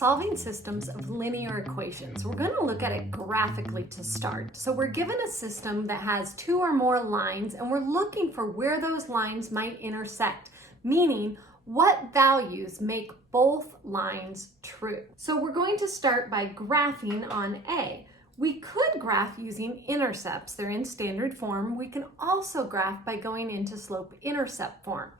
Solving systems of linear equations. We're going to look at it graphically to start. So we're given a system that has two or more lines, and we're looking for where those lines might intersect, meaning what values make both lines true. So we're going to start by graphing on A. We could graph using intercepts. They're in standard form. We can also graph by going into slope-intercept form.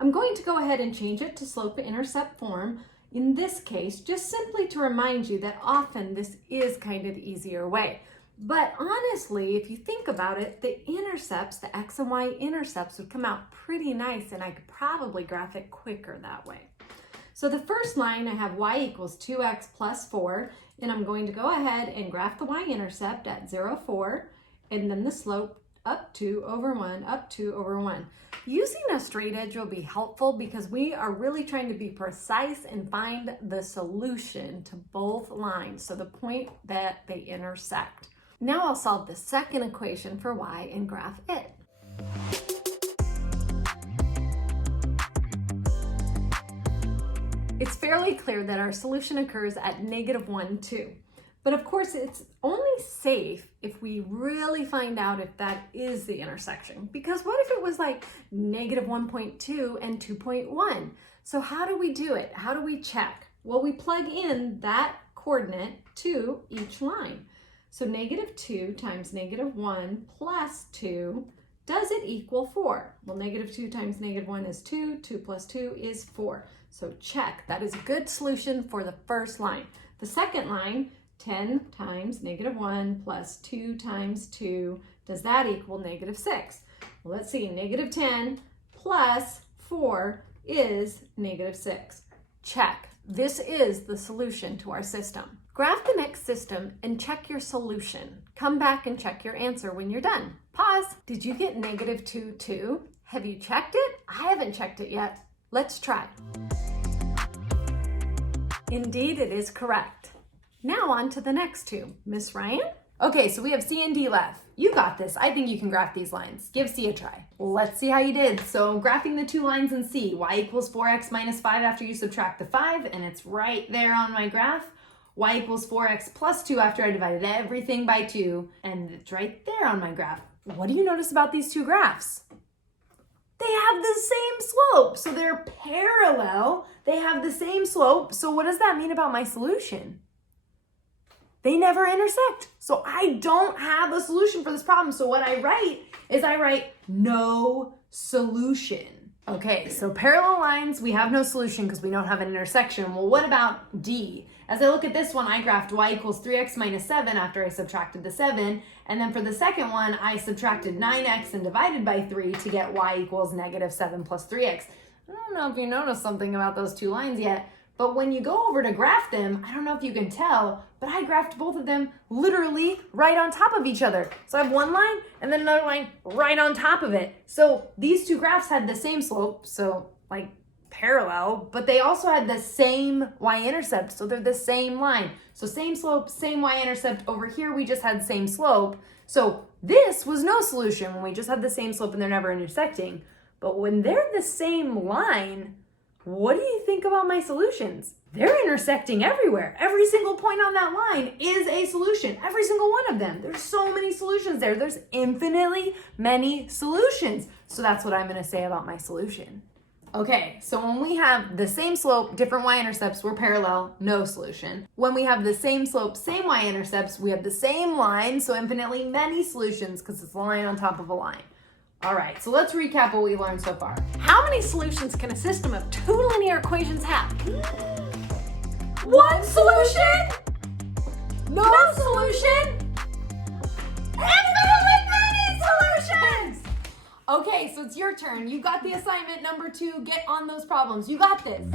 I'm going to go ahead and change it to slope-intercept form. In this case, just simply to remind you that often this is kind of the easier way. But honestly, if you think about it, the intercepts, the x and y intercepts would come out pretty nice, and I could probably graph it quicker that way. So the first line, I have y equals 2x plus 4, and I'm going to go ahead and graph the y-intercept at 0, 4, and then the slope up 2 over 1, up 2 over 1. Using a straight edge will be helpful because we are really trying to be precise and find the solution to both lines, so the point that they intersect. Now I'll solve the second equation for y and graph it. It's fairly clear that our solution occurs at -1, 2. But of course, it's only safe if we really find out if that is the intersection. Because what if it was like -1.2 and 2.1? So how do we do it? How do we check? Well, we plug in that coordinate to each line. So -2 times -1 plus 2, does it equal 4? Well, -2 times -1 is 2, 2 plus 2 is 4. So check, that is a good solution for the first line. The second line, 10 times -1 plus 2 times 2, does that equal -6? Well, let's see, -10 plus 4 is -6. Check, this is the solution to our system. Graph the next system and check your solution. Come back and check your answer when you're done. Pause. Did you get -2 too? Have you checked it? I haven't checked it yet. Let's try. Indeed, it is correct. Now on to the next two. Miss Ryan? Okay, so we have C and D left. You got this. I think you can graph these lines. Give C a try. Let's see how you did. So graphing the two lines in C, y equals 4x minus 5 after you subtract the 5, and it's right there on my graph. Y equals 4x plus 2 after I divided everything by 2, and it's right there on my graph. What do you notice about these two graphs? They have the same slope, so they're parallel. They have the same slope, so what does that mean about my solution? They never intersect. So I don't have a solution for this problem. So what I write is I write no solution. Okay, so parallel lines, we have no solution because we don't have an intersection. Well, what about D? As I look at this one, I graphed y equals 3x minus 7 after I subtracted the 7. And then for the second one, I subtracted 9x and divided by 3 to get y equals -7 plus 3x. I don't know if you noticed something about those two lines yet, but when you go over to graph them, I don't know if you can tell, but I graphed both of them literally right on top of each other. So I have one line and then another line right on top of it. So these two graphs had the same slope, so like parallel, but they also had the same y-intercept, so they're the same line. So same slope, same y-intercept. Over here, we just had same slope. So this was no solution when we just had the same slope and they're never intersecting. But when they're the same line, what do you think about my solutions? They're intersecting everywhere. Every single point on that line is a solution. Every single one of them. There's so many solutions there. There's infinitely many solutions. So that's what I'm going to say about my solution. Okay, so when we have the same slope, different y-intercepts, we're parallel, no solution. When we have the same slope, same y-intercepts, we have the same line, so infinitely many solutions because it's a line on top of a line. All right, so let's recap what we learned so far. How many solutions can a system of two linear equations have? One solution? No solution? Infinitely many solutions! Okay, so it's your turn. You got the assignment number 2. Get on those problems. You got this.